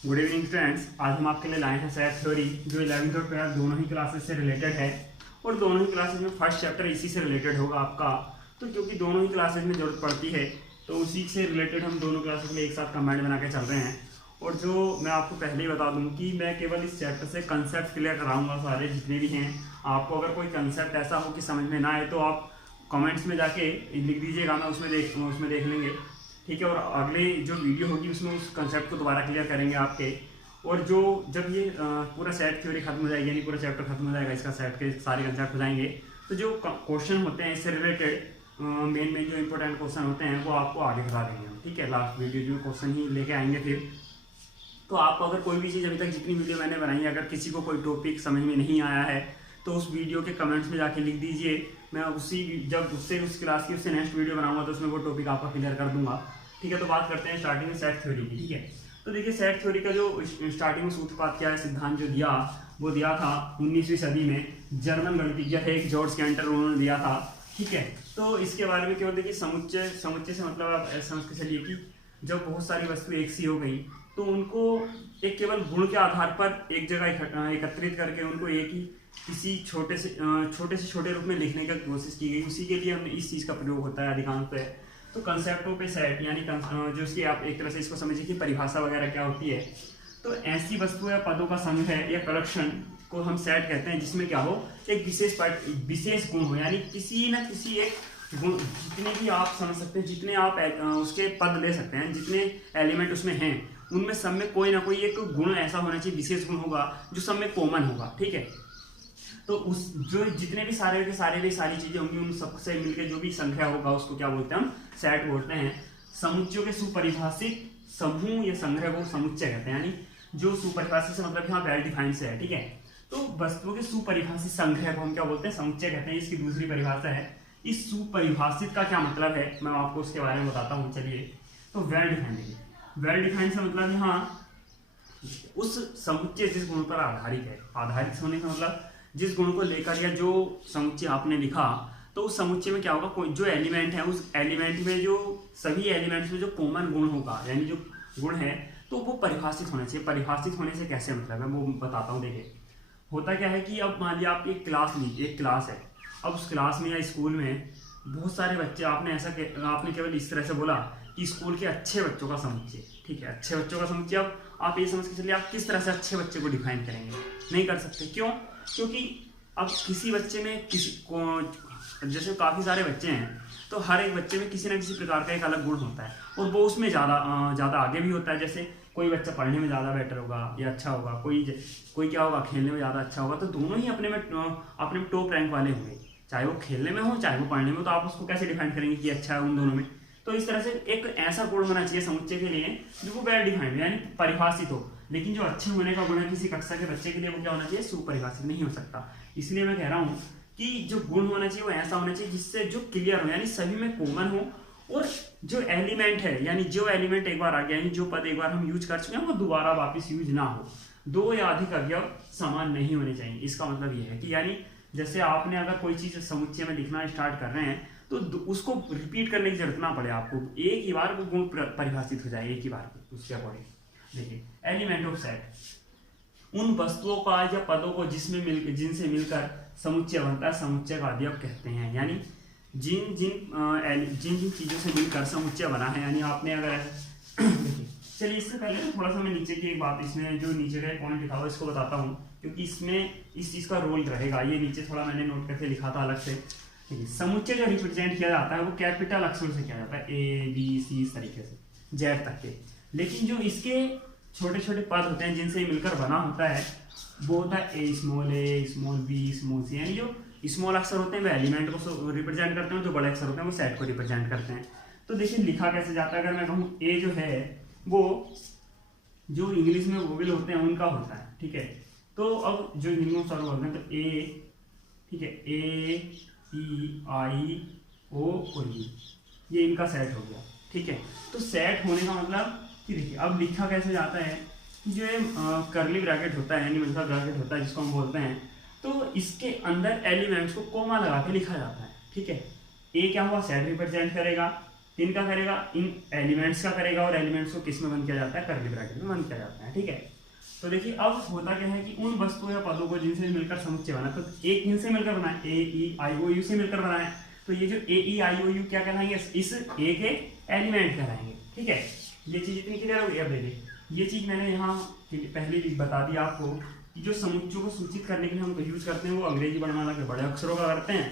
Good evening students. आज हम आपके लिए लाए हैं सेट थ्योरी जो 11th और 12th दोनों ही क्लासेस से रिलेटेड है और दोनों ही क्लासेस में फर्स्ट चैप्टर इसी से रिलेटेड होगा आपका। तो क्योंकि दोनों ही क्लासेस में ज़रूरत पड़ती है तो उसी से रिलेटेड हम दोनों क्लासेस में एक साथ कंबाइंड बना के चल रहे हैं। और जो मैं आपको पहले ही बता दूं कि मैं केवल इस चैप्टर से कंसेप्ट क्लियर कराऊंगा, सारे जितने भी हैं। आपको अगर कोई कंसेप्ट ऐसा हो कि समझ में ना आए तो आप कमेंट्स में जाके लिख दीजिएगा, मैं उसमें देख लेंगे, ठीक है। और अगले जो वीडियो होगी उसमें उस कंसेप्ट को दोबारा क्लियर करेंगे आपके। और जो जब ये पूरा सेट थ्योरी खत्म हो जाएगी, यानी पूरा चैप्टर खत्म हो जाएगा, इसका सेट के सारे कंसेप्ट हो जाएंगे, तो जो क्वेश्चन होते हैं इससे रिलेटेड मेन जो इंपॉर्टेंट क्वेश्चन होते हैं वो आपको आगे बता देंगे हम, ठीक है। लास्ट वीडियो जो क्वेश्चन ही लेके आएंगे फिर। तो आपको अगर कोई भी चीज़ अभी तक जितनी वीडियो मैंने बनाई है, अगर किसी को कोई टॉपिक समझ में नहीं आया है तो उस वीडियो के कमेंट्स में जाके लिख दीजिए। मैं जब उस क्लास की उससे नेक्स्ट वीडियो बनाऊंगा तो उसमें वो टॉपिक आपका क्लियर कर दूंगा, ठीक है। तो बात करते हैं स्टार्टिंग में सेट थ्योरी की, ठीक है। तो देखिए सेट थ्योरी का जो स्टार्टिंग में सूत्रपात क्या है, सिद्धांत जो दिया वो दिया था 19वीं सदी में जर्मन गणितज्ञ थे एक जॉर्ज कैंटर, उन्होंने दिया था, ठीक है। तो इसके बारे में केवल देखिए समुच्चय से मतलब आप ऐसा समझ के चलिए कि जब बहुत सारी वस्तु एक सी हो गई तो उनको एक केवल गुण के आधार पर एक जगह एकत्रित करके उनको एक ही किसी छोटे से छोटे रूप में लिखने की कोशिश की गई। उसी के लिए हमने इस चीज़ का प्रयोग होता है अधिकांश पे। तो कंसेप्टों पे सेट यानी जो इसकी आप एक तरह से इसको समझिए कि परिभाषा वगैरह क्या होती है। तो ऐसी वस्तु या पदों का संघ है या कलेक्शन को हम सेट कहते हैं जिसमें क्या हो, एक विशेष गुण हो, यानी किसी न किसी एक गुण, जितने भी आप समझ सकते हैं, जितने आप उसके पद ले सकते हैं, जितने एलिमेंट उसमें हैं, उनमें सब में कोई ना कोई एक गुण ऐसा होना चाहिए, विशेष गुण होगा जो सब में कॉमन होगा, ठीक है। तो उस जो जितने भी सारी चीजें होंगी उन सबसे मिलकर जो भी संख्या होगा उसको क्या बोलते हैं, हम सेट बोलते हैं। समुच्चयों के सुपरिभाषित समूह या संग्रह को समुच्चय कहते हैं, यानी जो सुपरिभाषित से मतलब यहाँ वेल डिफाइंड से है, ठीक है। तो वस्तुओं के सुपरिभाषित संग्रह को हम क्या बोलते हैं, समुच्चय कहते हैं। इसकी दूसरी परिभाषा है। इस सुपरिभाषित का क्या मतलब है मैं आपको उसके बारे में बताता हूँ, चलिए। तो वेल डिफाइंड से मतलब यहाँ उस समुच्चय जिस गुण पर आधारित है, आधारित होने का मतलब जिस गुण को लेकर या जो समुच्चय आपने लिखा, तो उस समुच्चय में क्या होगा, कोई जो एलिमेंट है उस एलिमेंट में जो सभी एलिमेंट्स में जो कॉमन गुण होगा, यानी जो गुण है तो वो परिभाषित होना चाहिए। परिभाषित होने से कैसे मतलब है वो बताता हूँ। देखिए होता क्या है कि अब मान लिया आप एक क्लास है, अब उस क्लास में या स्कूल में बहुत सारे बच्चे, आपने केवल इस तरह से बोला कि स्कूल के अच्छे बच्चों का समुच्चय, ठीक है, अच्छे बच्चों का समुच्चय। अब आप ये समझ के चलिए आप किस तरह से अच्छे बच्चे को डिफाइन करेंगे, नहीं कर सकते। क्यों? क्योंकि अब किसी बच्चे में जैसे काफ़ी सारे बच्चे हैं तो हर एक बच्चे में किसी न किसी प्रकार का एक अलग गुण होता है और वो उसमें ज़्यादा आगे भी होता है। जैसे कोई बच्चा पढ़ने में ज़्यादा बेटर होगा या अच्छा होगा, कोई क्या होगा, खेलने में ज़्यादा अच्छा होगा। तो दोनों ही अपने टॉप रैंक वाले होंगे, चाहे वो खेलने में हो चाहे वो पढ़ने में हो। तो आप उसको कैसे डिफाइन करेंगे कि अच्छा है उन दोनों में? तो इस तरह से एक ऐसा गुण होना चाहिए समुच्चय के लिए जो वो वेल डिफाइंड यानी परिभाषित हो। लेकिन जो अच्छे होने का गुण है किसी कक्षा के बच्चे के लिए वो क्या होना चाहिए, सुपरिभाषित नहीं हो सकता। इसलिए मैं कह रहा हूँ कि जो गुण होना चाहिए वो ऐसा होना चाहिए जिससे जो क्लियर हो, यानी सभी में कॉमन हो। और जो एलिमेंट है, यानी जो एलिमेंट एक बार आ गया, यानी जो पद एक बार हम यूज कर चुके हैं वो दोबारा वापस यूज ना हो। दो या अधिक अवयव समान नहीं होने चाहिए। इसका मतलब ये है कि यानी जैसे आपने अगर कोई चीज समुच्चय में लिखना स्टार्ट कर रहे हैं तो उसको रिपीट करने की जरूरत ना पड़े आपको, एक ही बार वो गुण परिभाषित हो जाए, एक ही बार उसके अकॉर्डिंग। देखिए एलिमेंट ऑफ सेट उन वस्तुओं का या पदों को जिनसे मिलकर समुच्चय बनता है, समुच्चय का अवयव कहते हैं। यानी जिन जिन चीजों से मिलकर समुच्चय बना है, यानी आपने अगर देखिए चलिए इससे पहले थोड़ा सा मैं नीचे की एक बात, इसमें जो नीचे का पॉइंट लिखा हुआ इसको बताता हूँ, क्योंकि इसमें इस चीज का रोल रहेगा। ये नीचे थोड़ा मैंने नोट करके लिखा था अलग से। समुच्चय जो रिप्रेजेंट किया जाता है वो कैपिटल अक्षरों से किया जाता है, A B C इस तरीके से जेड तक के। लेकिन जो इसके छोटे छोटे पद होते हैं जिनसे मिलकर बना होता है वो होता है A small B small C। यानी जो स्मॉल अक्षर होते हैं वो एलिमेंट को रिप्रेजेंट करते हैं, जो बड़े अक्षर होते हैं वो सेट को रिप्रेजेंट करते हैं। तो देखिए लिखा कैसे जाता है, अगर मैं कहूँ A जो है वो जो इंग्लिश में वोवेल होते हैं उनका होता है, ठीक है। तो अब जो हिंदी में सॉल्व होते हैं तो A, ठीक है, A E I O और U, ये इनका सेट हो गया, ठीक है। तो सेट होने का मतलब कि देखिए अब लिखा कैसे जाता है कि जो करली ब्रैकेट होता है, यानी मतलब ब्रैकेट होता है जिसको हम बोलते हैं, तो इसके अंदर एलिमेंट्स को कोमा लगा के लिखा जाता है, ठीक है। ए क्या हुआ, सेट रिप्रेजेंट करेगा, इनका करेगा, इन एलिमेंट्स का करेगा, और एलिमेंट्स को किस में बंद किया जाता है, कर्ली ब्रैकेट में बंद किया जाता है। ठीक है, तो देखिए अब होता क्या है कि उन वस्तुओं या पदों को जिनसे मिलकर समुच्चय बना, तो एक इनसे मिलकर बनाए, ए ई आई ओ यू से मिलकर बनाए, तो ये जो ए ई आई ओ यू क्या कहलाएंगे, इस ए के एलिमेंट कहलाएंगे। ठीक है, ये चीज इतनी क्लियर हो गई। अब देखिए ये चीज मैंने यहाँ पहले बता दी आपको कि जो समुच्चयों को सूचित करने के लिए हम यूज करते हैं वो अंग्रेजी वर्णमाला के बड़े अक्षरों का करते हैं,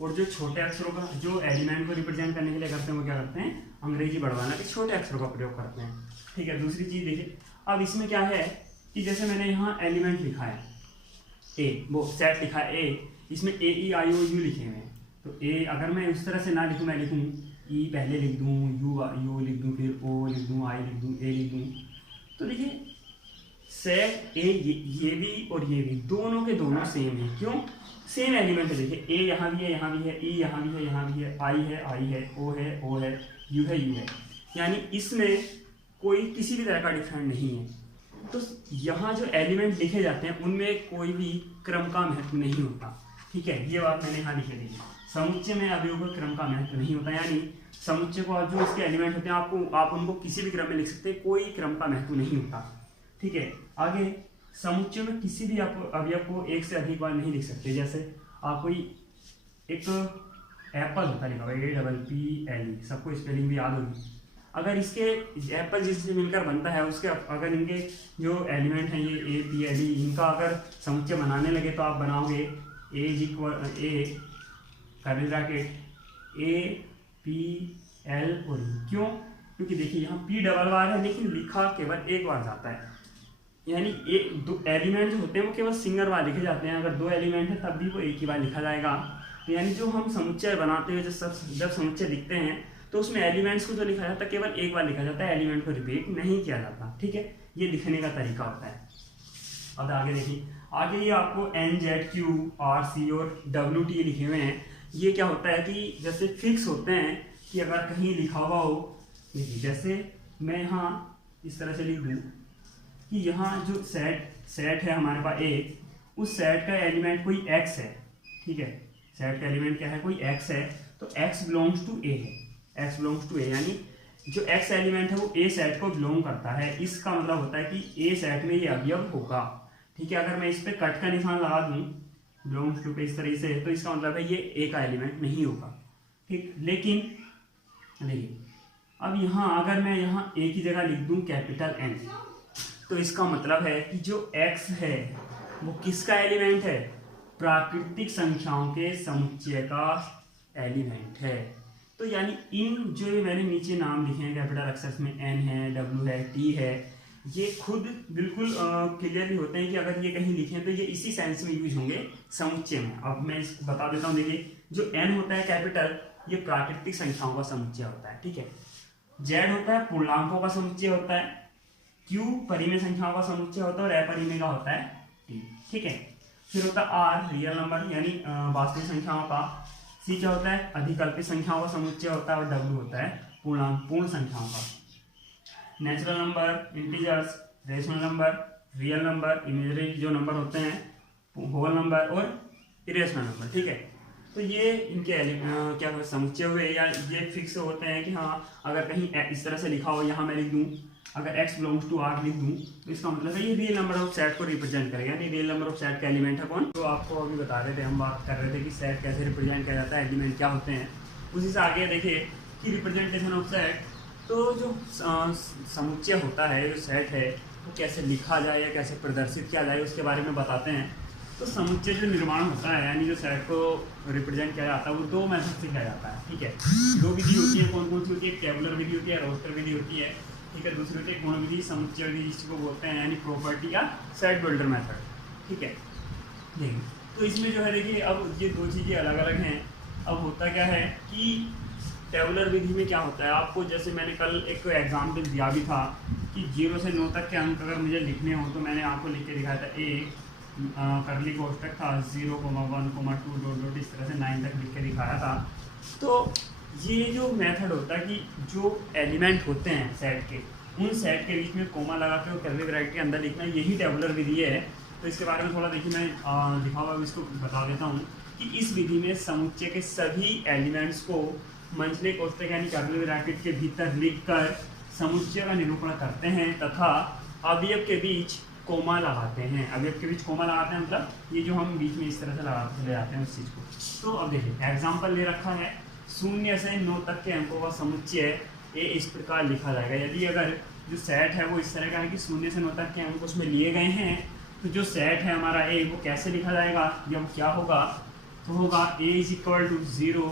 और जो छोटे अक्षरों का, जो एलिमेंट को रिप्रेजेंट करने के लिए करते हैं वो क्या करते हैं, अंग्रेजी वर्णमाला के छोटे अक्षरों का प्रयोग करते हैं। ठीक है, दूसरी चीज देखिए, अब इसमें क्या है कि जैसे मैंने यहाँ एलिमेंट लिखा है ए, वो सेट लिखा है ए, इसमें ए ई आई ओ यू लिखे हुए हैं, तो ए अगर मैं उस तरह से ना लिखूँ, मैं लिखूँ ई पहले लिख दूँ, यू लिख दूँ, फिर ओ लिख दूँ, आई लिख दूँ, ए लिख दूँ, तो देखिए सेट ए ये भी और ये भी दोनों के दोनों सेम है। क्यों? सेम एलिमेंट है। देखिए ए यहाँ भी है, यहाँ भी है, ई यहाँ भी है, यहाँ भी है, आई है, ओ है, यू है, यानी इसमें कोई किसी भी तरह का डिफरेंट नहीं है। तो यहाँ जो एलिमेंट लिखे जाते हैं उनमें कोई भी क्रम का महत्व नहीं होता। ठीक है, ये बात मैंने यहाँ लिखी दी, समुच्चय में अवयवों का क्रम का महत्व नहीं होता, यानी समुच्चय को जो इसके एलिमेंट होते हैं आप उनको किसी भी क्रम में लिख सकते हैं, कोई क्रम का महत्व नहीं होता। ठीक है, आगे समुच्चय में किसी भी अवयव को एक से अधिक बार नहीं लिख सकते। जैसे आप कोई एक एप्पल होता लिखा हुआ APPLE, सबको स्पेलिंग भी याद होगी। अगर इसके एप्पल जिससे मिलकर बनता है उसके अगर इनके जो एलिमेंट हैं ये APLE, इनका अगर समुच्चय बनाने लगे तो आप बनाओगे A कर्ली ब्रैकेट APL और E। क्यों? क्योंकि देखिए यहाँ P डबल बार है लेकिन लिखा केवल एक बार जाता है, यानी एक दो एलिमेंट जो होते हैं वो केवल सिंगल बार लिखे जाते हैं। अगर दो एलिमेंट है तब भी वो एक ही बार लिखा जाएगा। तो यानी जो हम समुच्चय बनाते हुए जब समुच्चय लिखते हैं तो उसमें एलिमेंट्स को जो लिखा जाता है केवल एक बार लिखा जाता है, एलिमेंट को रिपीट नहीं किया जाता। ठीक है, ये लिखने का तरीका होता है। अब आगे देखिए, आगे ये आपको NZQ RC और WT लिखे हुए हैं। ये क्या होता है कि जैसे फिक्स होते हैं कि अगर कहीं लिखा हुआ हो, देखिए जैसे मैं यहाँ इस तरह से लिख दूँ कि यहाँ जो सेट है हमारे पास ए, उस सेट का एलिमेंट कोई x है। ठीक है, सेट का एलिमेंट क्या है, कोई x है, तो x बिलोंग्स टू ए है, x बिलोंग्स टू ए, यानी जो x एलिमेंट है वो a सेट को बिलोंग करता है। इसका मतलब होता है कि a सेट में ये अवयव होगा। ठीक है, अगर मैं इस पे कट का निशान लगा दूं बिलोंग्स टू पे इस तरह से, तो इसका मतलब है ये a का एलिमेंट नहीं होगा। ठीक, लेकिन देखिए अब यहाँ अगर मैं यहाँ a की जगह लिख दूं कैपिटल N, तो इसका मतलब है कि जो x है वो किसका एलिमेंट है, प्राकृतिक संख्याओं के समुच्चय का एलिमेंट है। तो यानी इन जो मैंने नीचे नाम लिखे हैं कैपिटल अक्षर में, N है, W है, T है, ये खुद बिल्कुल क्लियरली होते हैं कि अगर ये कहीं लिखे हैं तो ये इसी सेंस में यूज होंगे समुच्चय में। अब मैं इसको बता देता हूँ। देखिए जो N होता है कैपिटल, ये प्राकृतिक संख्याओं का समुच्चय होता है। ठीक है, Z होता है पूर्णांकों का समुच्चय होता है, Q परिमेय संख्याओं का समुच्चय होता है, और अपरिमेय का होता है T। ठीक है, फिर होता है R रियल नंबर यानी वास्तविक संख्याओं का, C क्या होता है अधिकल्पित संख्याओं का समुच्चय होता है, और W होता है पूर्ण संख्याओं का। Natural number, integers, rational number, real number, imagery जो नंबर होते हैं, होल नंबर और इरेशनल नंबर। ठीक है, तो ये इनके क्या समुच्चय हुए, या ये फिक्स होते हैं कि हाँ अगर कहीं इस तरह से लिखा हो, यहाँ मैं लिख दूँ अगर x बिलोंग्स टू R लिख दूँ तो इसका मतलब है ये रियल नंबर ऑफ सेट को रिप्रेजेंट करेगा, यानी रियल नंबर ऑफ सेट का एलिमेंट है कौन। तो आपको अभी बता रहे थे, हम बात कर रहे थे कि सेट कैसे रिप्रेजेंट किया जाता है, एलिमेंट क्या होते हैं। उसी से आगे देखिए कि रिप्रेजेंटेशन ऑफ सेट, तो जो समुच्चय होता है, जो सेट है, वो कैसे लिखा जाए या कैसे प्रदर्शित किया जाए उसके बारे में बताते हैं। तो समुच्चय जो निर्माण होता है, यानी जो सेट को रिप्रेजेंट किया जाता है, वो दो मेथड से किया जाता है। ठीक है, दो विधि होती है, कौन कौन सी होती है, टेबुलर विधि होती है, रोस्टर विधि होती है। ठीक है, दूसरी होती है गुण विधि, समुच्चय विधि जिसको बोलते हैं, यानी प्रॉपर्टी या सेट बिल्डर मेथड। ठीक है, देखिए तो इसमें जो है देखिए अब ये दो चीज़ें अलग अलग हैं। अब होता क्या है कि टेबुलर विधि में क्या होता है, आपको जैसे मैंने कल एक एग्जाम्पल दिया भी था कि 0 से 9 तक के अंक अगर मुझे लिखने हो तो मैंने आपको लिख के दिखाया था, एक करली कोष्टक था 0,1,2 डॉट इस तरह से 9 तक लिख के दिखाया था। तो ये जो मेथड होता है कि जो एलिमेंट होते हैं सेट के, उन सेट के बीच में कोमा लगा के और कर्ली ब्रैकेट के अंदर लिखना, यही टेबुलर विधि है। तो इसके बारे में थोड़ा देखिए मैं लिखा हुआ इसको बता देता हूँ कि इस विधि में समुच्चय के सभी एलिमेंट्स को मंझले कोष्ठक यानी कर्ली ब्रैकेट के भीतर लिखकर समुच्चय का निरूपण करते हैं तथा अवयव के बीच कोमा लगाते हैं। अवयव के बीच कोमा लगाते हैं मतलब ये जो हम बीच में इस तरह से लगाते चले जाते हैं उस चीज़ को। तो अब देखिए एग्जाम्पल ले रखा है, 0 से 9 तक के अंकों का समुच्चय ये इस प्रकार लिखा जाएगा। यदि अगर जो सेट है वो इस तरह का है कि 0 से 9 तक के अंक उसमें लिए गए हैं, तो जो सेट है हमारा ए वो कैसे लिखा जाएगा, जब क्या होगा तो होगा a इज इक्वल टू 0,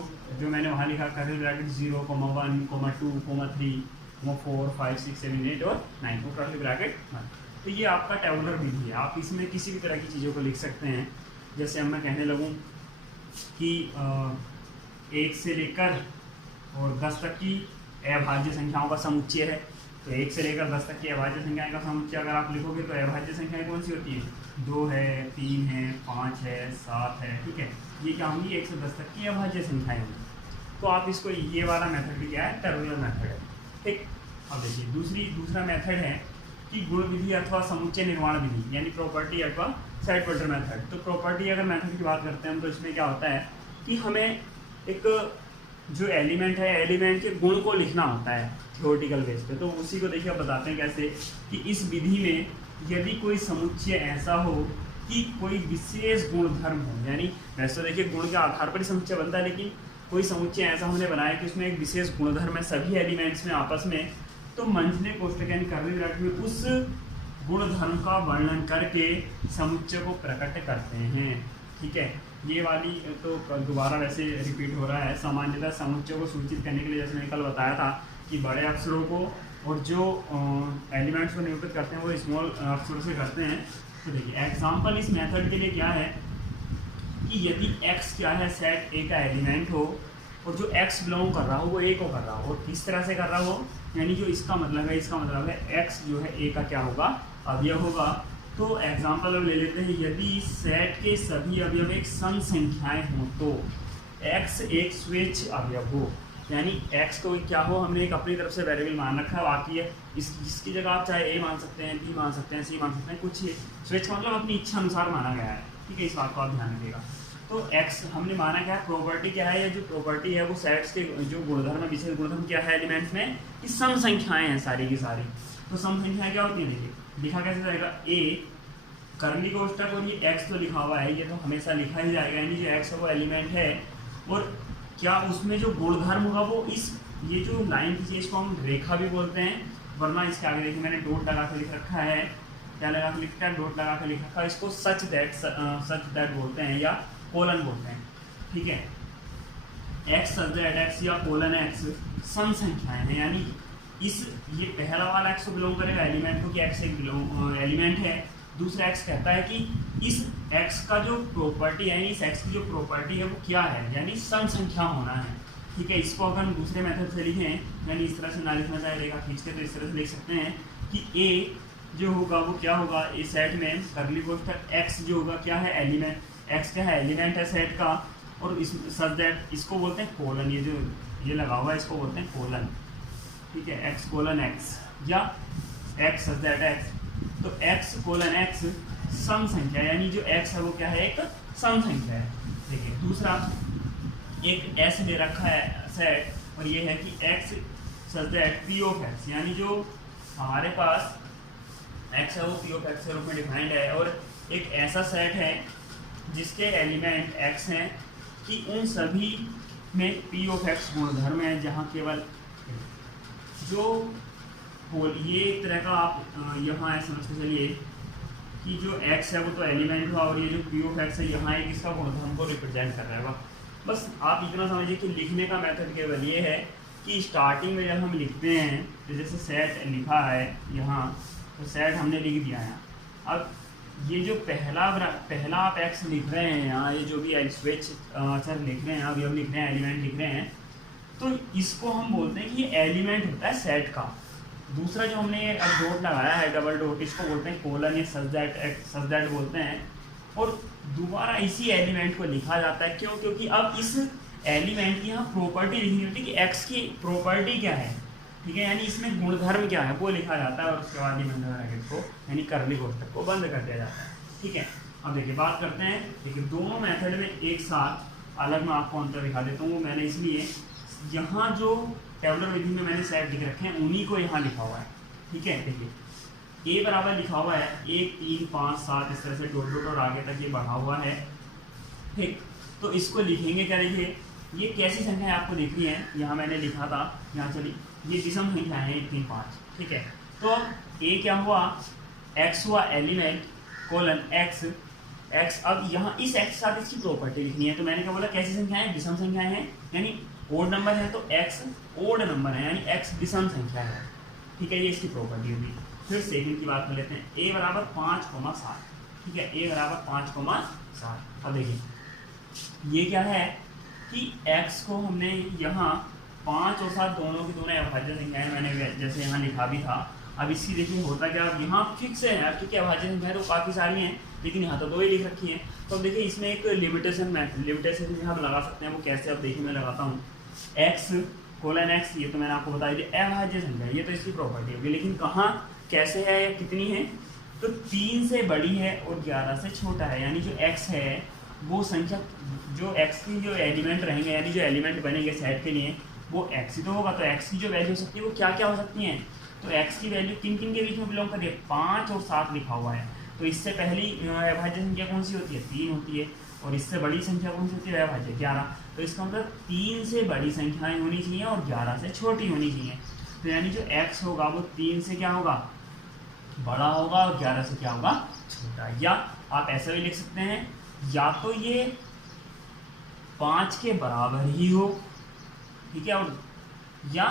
जो मैंने वहाँ लिखा कर्ली ब्रैकेट 0, 1, 2, 3, 4, 5, 6, 7, 8 और 9 को कर्ली ब्रैकेट 1। तो ये आपका टेबुलर विधि है। आप इसमें किसी भी तरह की चीज़ों को लिख सकते हैं। जैसे अब मैं कहने लगूँ कि 1 से लेकर और 10 तक की अभाज्य संख्याओं का समुच्चय है, तो 1 से लेकर 10 तक की अभाज्य संख्याएं का समुच्चय अगर आप लिखोगे तो अभाज्य संख्याएं कौन सी होती है, 2 है, 3 है, 5 है, 7 है, ठीक है। ये क्या होंगी 1 से 10 तक की अभाज्य संख्याएं होंगी। तो आप इसको ये वाला मेथड भी क्या है, टेबुलर मेथड है, ठीक। अब देखिए दूसरा मेथड है कि गुण विधि अथवा समुच्चय निर्माण विधि यानी प्रॉपर्टी अथवा साइड फिल्टर मेथड। तो प्रॉपर्टी अगर मेथड की बात करते हैं तो इसमें क्या होता है कि हमें एक जो एलिमेंट है, एलिमेंट के गुण को लिखना होता है थ्योरेटिकल बेस पे। तो उसी को देखिए आप बताते हैं कैसे कि इस विधि में यदि कोई समुच्चय ऐसा हो कि कोई विशेष गुणधर्म हो, यानी वैसे तो देखिए गुण के आधार पर ही समुच्चय बनता है, लेकिन कोई समुच्चय ऐसा हमने बनाया कि उसमें एक विशेष गुणधर्म है सभी एलिमेंट्स में आपस में, तो मंझले कोष्ठक यानी कर्ली ब्रैकेट में उस गुणधर्म का वर्णन करके समुच्चय को प्रकट करते हैं, ठीक है। ये वाली तो दोबारा वैसे रिपीट हो रहा है। सामान्यतः समुच्चय को सूचित करने के लिए जैसे मैंने कल बताया था कि बड़े अक्षरों को और जो एलिमेंट्स को निरूपित करते हैं वो स्मॉल अक्षरों से करते हैं। तो देखिए एग्जांपल इस मेथड के लिए क्या है कि यदि x क्या है, सेट A का एलिमेंट हो और जो x बिलोंग कर रहा हो वो A को कर रहा हो, और किस तरह से कर रहा हो, यानी जो इसका मतलब है x जो है A का क्या होगा, अवयव होगा। तो एग्जांपल अब ले लेते हैं, यदि सेट के सभी अवयव एक सम संख्याएं हों तो x एक स्वेच्छ अवयव हो, यानी x को क्या हो, हमने एक अपनी तरफ से वेरिएबल मान रखा है, बाकी है इसकी जगह आप चाहे a मान सकते हैं, b मान सकते हैं, c मान सकते हैं, कुछ स्वेच्छ मतलब अपनी इच्छा अनुसार माना गया है, ठीक है। इस बात को आप ध्यान रखिएगा। तो x हमने माना क्या है, प्रॉपर्टी क्या है, या जो प्रॉपर्टी है वो सेट्स के जो गुणधर्म है, विशेष गुणधर्म क्या है एलिमेंट्स में कि सम संख्याएं हैं सारी की सारी। तो सम संख्याएं क्या होती है, देखिए लिखा कैसे जाएगा, a कर्ली कोष्ठक और ये x तो लिखा हुआ है, ये तो हमेशा लिखा ही जाएगा, यानी जो x है वो एलिमेंट है, और क्या उसमें जो गुणधर्म होगा वो इस ये जो लाइन खींची इसको हम रेखा भी बोलते हैं, वरना इसके आगे देखिए मैंने डॉट लगा के लिख रखा है, क्या लगा के लिखा है, डॉट लगा के लिख रखा है, इसको सच दैट बोलते हैं या कोलन बोलते हैं, ठीक है। x सच दैट x या कोलन x सम संख्याएं हैं, यानी इस ये पहला वाला x को बिलोंग करेगा एलिमेंट को कि x एक एलिमेंट है, दूसरा x कहता है कि इस x का जो प्रॉपर्टी है, इस x की जो प्रॉपर्टी है वो क्या है, यानी सम संख्या होना है, ठीक है। इसको अगर हम दूसरे मेथड से लिखें, यानी इस तरह से ना लिखना चाहे रेखा खींच के, तो इस तरह से लिख सकते हैं कि a जो होगा वो क्या होगा, ए सेट में कर्ली कोष्ठक x जो होगा क्या है, एलिमेंट, x क्या है, एलिमेंट है सेट का, और इस सच दैट इसको बोलते हैं कोलन, ये जो ये लगा हुआ है इसको बोलते हैं कोलन, ठीक है, x कोलन x या x सच दैट x। तो x कोलन x सम संख्या, यानी जो x है वो क्या है, एक सम संख्या है। देखिए दूसरा एक s दे रखा है सेट, और ये है कि x such that p of x, यानी जो हमारे पास x है वो p ऑफ x के रूप में डिफाइंड है, और एक ऐसा सेट है जिसके एलिमेंट x हैं कि उन सभी में p ऑफ x गुणधर्म है, जहाँ केवल जो ये एक तरह का आप यहाँ है समझ के चलिए कि जो x है वो तो एलिमेंट हुआ, और ये जो p ऑफ x है यहाँ एक इसका गुणधर्म को रिप्रेजेंट कर रहा है। बस आप इतना समझिए कि लिखने का मेथड केवल ये है कि स्टार्टिंग में जब हम लिखते हैं तो जैसे सेट लिखा है यहाँ, तो सेट हमने लिख दिया है। अब ये जो पहला आप x लिख रहे हैं यहाँ, ये जो भी स्विच अक्षर लिख रहे हैं, अब हम लिख रहे हैं एलिमेंट लिख रहे हैं, तो इसको हम बोलते हैं कि ये एलिमेंट होता है सेट का। दूसरा जो हमने अब डॉट लगाया है डबल डॉट, इसको बोलते हैं कोलन या सच दैट बोलते हैं, और दोबारा इसी एलिमेंट को लिखा जाता है। क्यों? क्योंकि अब इस एलिमेंट की यहाँ प्रॉपर्टी लिखनी होती है कि x की प्रॉपर्टी क्या है, ठीक है, यानी इसमें गुणधर्म क्या है वो लिखा जाता है, और उसके बाद ब्रैकेट को यानी कर्ली कोष्ठक को बंद कर दिया जाता है, ठीक है। अब देखिए बात करते हैं, देखिए दोनों मेथड में एक साथ अलग मैं आपको अंतर दिखा देता हूँ, मैंने इसलिए यहाँ जो टेबुलर विधि में मैंने सेट लिख रखे हैं उन्हीं को यहाँ लिखा हुआ है। ठीक है, देखिए ए बराबर लिखा हुआ है 1 3 5 7 इस तरह से डॉट डॉट और आगे तक ये बढ़ा हुआ है। ठीक, तो इसको लिखेंगे क्या, देखिए ये कैसी संख्या है आपको देखनी है। यहाँ मैंने लिखा था, यहाँ चलिए ये विषम संख्या है 1 3 5। ठीक है, तो अब ए क्या हुआ, x हुआ एलिमेंट कोलन x। अब यहाँ इस x के साथ इसकी प्रॉपर्टी लिखनी है। तो मैंने क्या बोला, कैसी संख्याएं हैं, विषम संख्याएं हैं, यानी ओड नंबर है तो x ओड नंबर है, यानी x विषम संख्या है। ठीक है, ये इसकी प्रॉपर्टी होगी। फिर सेकंड की बात कर लेते हैं, a बराबर 5,7। ठीक है, a बराबर 5,7। अब देखिए ये क्या है कि x को हमने यहाँ 5 और 7 दोनों की दोनों अभाज्य संख्याएं, मैंने जैसे यहाँ लिखा भी था। अब इसकी देखिए होता क्या, अब यहाँ फिक्स है यार, क्योंकि अभाज्य संख्याएं तो काफ़ी सारी हैं, लेकिन यहाँ तो 2 ही लिख रखी हैं। तो अब देखिए इसमें एक लिमिटेशन हम लगा सकते हैं। वो कैसे, अब देखिए मैं लगाता हूँ x कोलन x, ये तो मैंने आपको बता दिया अभाज्य संख्या, ये तो इसकी प्रॉपर्टी होगी। लेकिन कहाँ कैसे है या कितनी है, तो 3 से बड़ी है और 11 से छोटा है, यानी जो x है वो संख्या, जो x की जो एलिमेंट रहेंगे, यानी जो एलिमेंट बनेंगे सेट के लिए वो x ही तो होगा। तो x की जो वैल्यू हो सकती है वो क्या क्या हो सकती हैं, तो x की वैल्यू किन किन के बीच में बिलोंग कर रही है, 5 और 7 लिखा हुआ है। तो इससे पहली अभाज्य संख्या कौन सी होती है, 3 होती है, और इससे बड़ी संख्या कौन सी होती है, अभाज्य 11। तो इसका मतलब 3 से बड़ी संख्याएं होनी चाहिए और 11 से छोटी होनी चाहिए। तो यानी जो x होगा वो 3 से क्या होगा, बड़ा होगा, और 11 से क्या होगा, छोटा। या आप ऐसा भी लिख सकते हैं, या तो ये 5 के बराबर ही हो, ठीक है, और या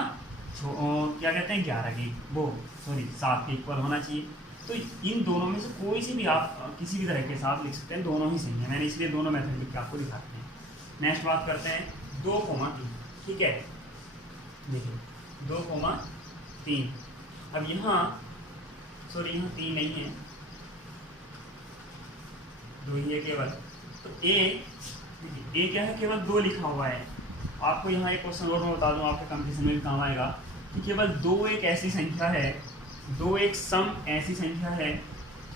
क्या कहते हैं 11 के वो 7 के इक्वल होना चाहिए। तो इन दोनों में से कोई सी भी आप किसी भी तरह के साथ लिख सकते हैं, दोनों ही सही है। मैंने इसलिए दोनों मेथड लिख के आपको दिखाते हैं। नेक्स्ट बात करते हैं 2,3। ठीक है, देखिए 2,3। अब यहाँ यहाँ 3 नहीं है, 2 ही है केवल। तो ए क्या है, केवल 2 लिखा हुआ है। आपको यहाँ एक क्वेश्चन और मैं बता दूँ, आपके कंपटीशन में भी काम आएगा, कि केवल 2 एक ऐसी संख्या है, 2 एक सम ऐसी संख्या है,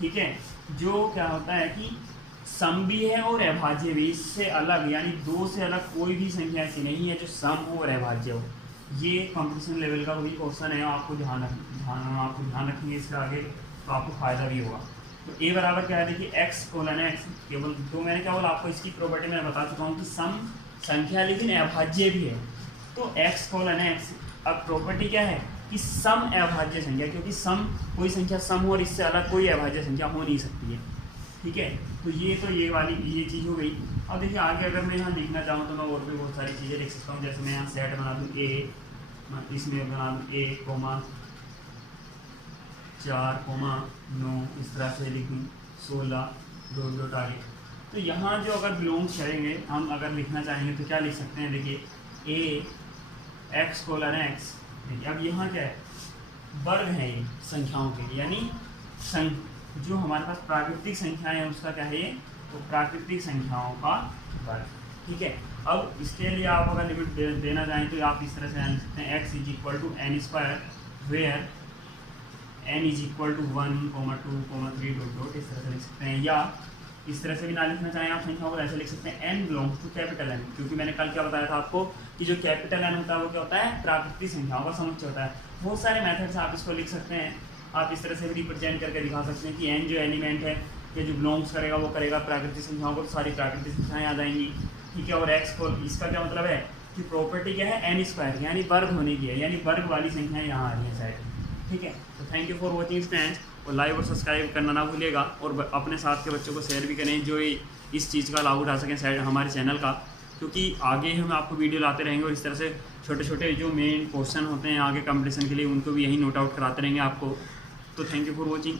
ठीक है, जो क्या होता है कि सम भी है और अभाज्य भी। इससे अलग, यानी 2 से अलग कोई भी संख्या ऐसी नहीं है जो सम हो और अभाज्य हो। ये कंपटीशन लेवल का कोई क्वेश्चन है, आपको ध्यान रखेंगे इसका आगे, तो आपको फायदा भी होगा। तो ए बराबर क्या है, देखिए x कोलन x, केवल 2। मैंने क्या बोला आपको, इसकी प्रॉपर्टी मैंने बता चुका हूँ कि सम संख्या लेकिन अभाज्य भी है, तो x कोलन x। अब प्रॉपर्टी क्या है कि सम अभाज्य संख्या, क्योंकि सम कोई संख्या सम हो और इससे अलग कोई अभाज्य संख्या हो नहीं सकती है। ठीक है, तो ये वाली ये चीज़ हो गई। अब देखिए आगे अगर मैं यहाँ लिखना चाहूँ तो मैं और भी बहुत सारी चीज़ें लिख सकता हूँ। जैसे मैं यहाँ सेट बना दूँ a, इसमें बना दूँ a, 4,9, इस तरह से लिखूँ 16 डॉट आगे। तो यहाँ जो अगर बिलोंग्स करेंगे, हम अगर लिखना चाहेंगे तो क्या लिख सकते हैं, देखिए a x कोलन x। देखिए अब यहाँ क्या है, वर्ग है ये संख्याओं के लिए, यानी जो हमारे पास प्राकृतिक संख्याएं हैं उसका क्या है ये, तो प्राकृतिक संख्याओं का वर्ग। ठीक है, अब इसके लिए आप अगर लिमिट देना चाहें तो आप इस तरह से जान सकते हैं, x = n², वेयर n = 1, 2, 3 ... इस तरह से लिख सकते हैं। या इस तरह से भी ना लिखना चाहें आप संख्याओं को, ऐसे लिख सकते हैं n belongs to capital N, क्योंकि मैंने कल क्या बताया था आपको कि जो कैपिटल N होता है वो क्या होता है, प्राकृतिक संख्याओं का समुच्चय होता है। बहुत सारे मेथड से आप इसको लिख सकते हैं। आप इस तरह से भी रिप्रेजेंट करके दिखा सकते हैं कि n जो एलिमेंट है या जो बिलोंग्स करेगा वो करेगा प्राकृतिक संख्याओं को, तो सारी प्राकृतिक संख्याएं आ जाएंगी। ठीक है, और x को, इसका क्या मतलब है कि प्रॉपर्टी क्या है, n², यानी वर्ग होने की है, यानी वर्ग वाली संख्याएं यहाँ आ रही हैं साइड। ठीक है, तो thank you for watching friends, और लाइक और सब्सक्राइब करना ना भूलिएगा, और अपने साथ के बच्चों को शेयर भी करें जो इस चीज़ का लाभ उठा सकें साइड हमारे चैनल का, क्योंकि आगे हम आपको वीडियो लाते रहेंगे और इस तरह से छोटे छोटे जो मेन क्वेश्चन होते हैं आगे कंपटीशन के लिए उनको भी यही नोट आउट कराते रहेंगे आपको। तो थैंक यू फॉर वॉचिंग।